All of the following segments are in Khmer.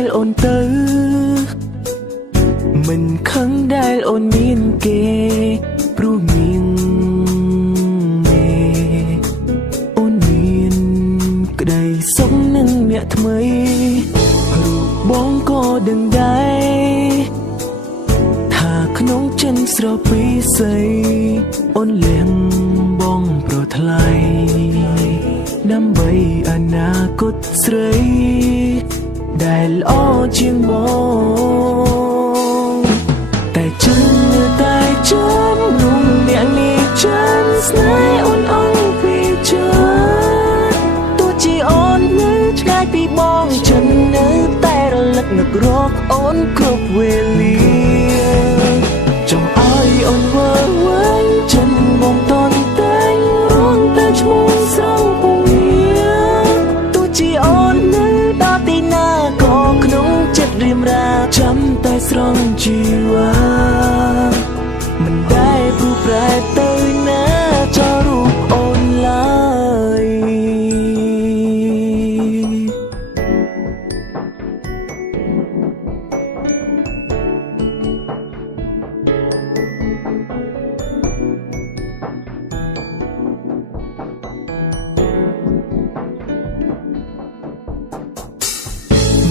ដែលអូនទៅមិនខឹងដែលអូនមានគេព្រោះមានមេអូនមានក្តីសុខនឹងអ្នកថ្មីរូបបងក៏ដឹងដែរថាក្នុងចិនស្រពីស្អីអូនលៀងបងប្រថ្លៃដើម្បីអនាគតស្រីដែលល្អជាងបងតែចឹងតែចាំរុំអ្នកនេះចាំស្នេហ៍អូនអង្គពីចិត្តទោះជាអូននៅឆ្ងាយពីបងចិននៅតែរលឹកនឹករកអូនគ្រប់វេលាចង់ឲ្យអូនវើវិញចិនបងតន់តែងរងតែឈ្មោះស្រងពងាទោះជាអូននៅដល់ទីណាក៏ក្នុងចិត្តរៀមរាចាំតែស្រង់ជីវ៉ាមិនដែលព្រោះប្រែទៅណាចោលរូបអូនឡើយ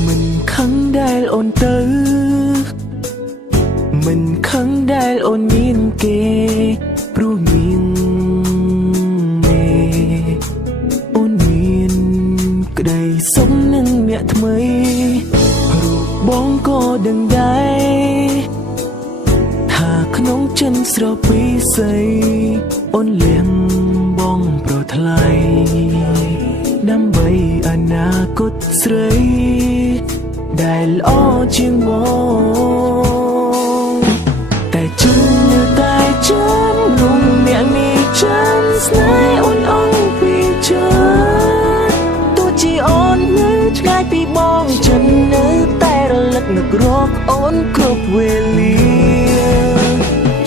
មិនខឹងដែលអូនទៅមិនខឹងដែលអូនមានគេព្រោះមានមេអូនមានក្តីសុខនឹងអ្នកថ្មីរូបបងក៏ដឹងដែរថាក្នុងចិនស្រពីស្អីអូនលៀងបងប្រថ្លៃដើម្បីអនាគតស្រីដែលល្អជាងបងតែចឹងតែចាំរុំអ្នកនេះចាំស្នេហ៍អូនអង្គពីចិត្តទោះជាអូននៅឆ្ងាយពីបងចិននៅតែរលឹកនឹករកអូនគ្រប់វេលា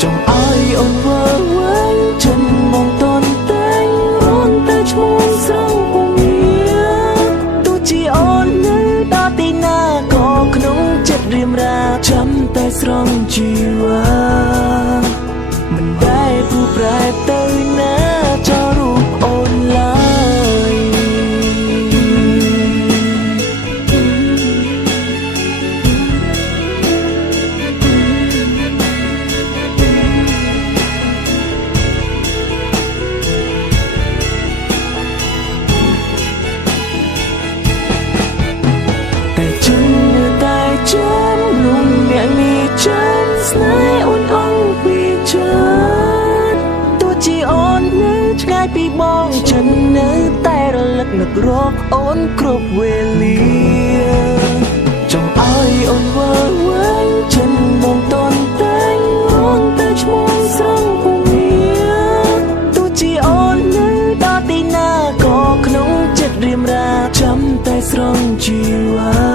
ចង់ឲ្យអូនវើវិញចិនបងតន់តែងរងតែឈ្មោះស្រងពងាទោះជាអូននៅដល់ទីណាក៏ក្នុងចិត្តរៀមរាចាំតែស្រង់ជីវ៉ាមិនដែលព្រោះប្រែទៅណាចោលរូបអូនឡើយតែចឹងតែចាំរុំអ្នកនេះចាំស្នេហ៍អូនអង្គពីចិត្តទោះជាអូននៅឆ្ងាយពីបងចិននៅតែរលឹកនឹករកអូនគ្រប់វេលាចង់ឲ្យអូនវើវិញចិនបងតន់តែងរងតែឈ្មោះស្រងពងាទោះជាអូននៅដល់ទីណាក៏ក្នុងចិត្តរៀមរាចាំតែស្រង់ជីវ៉ា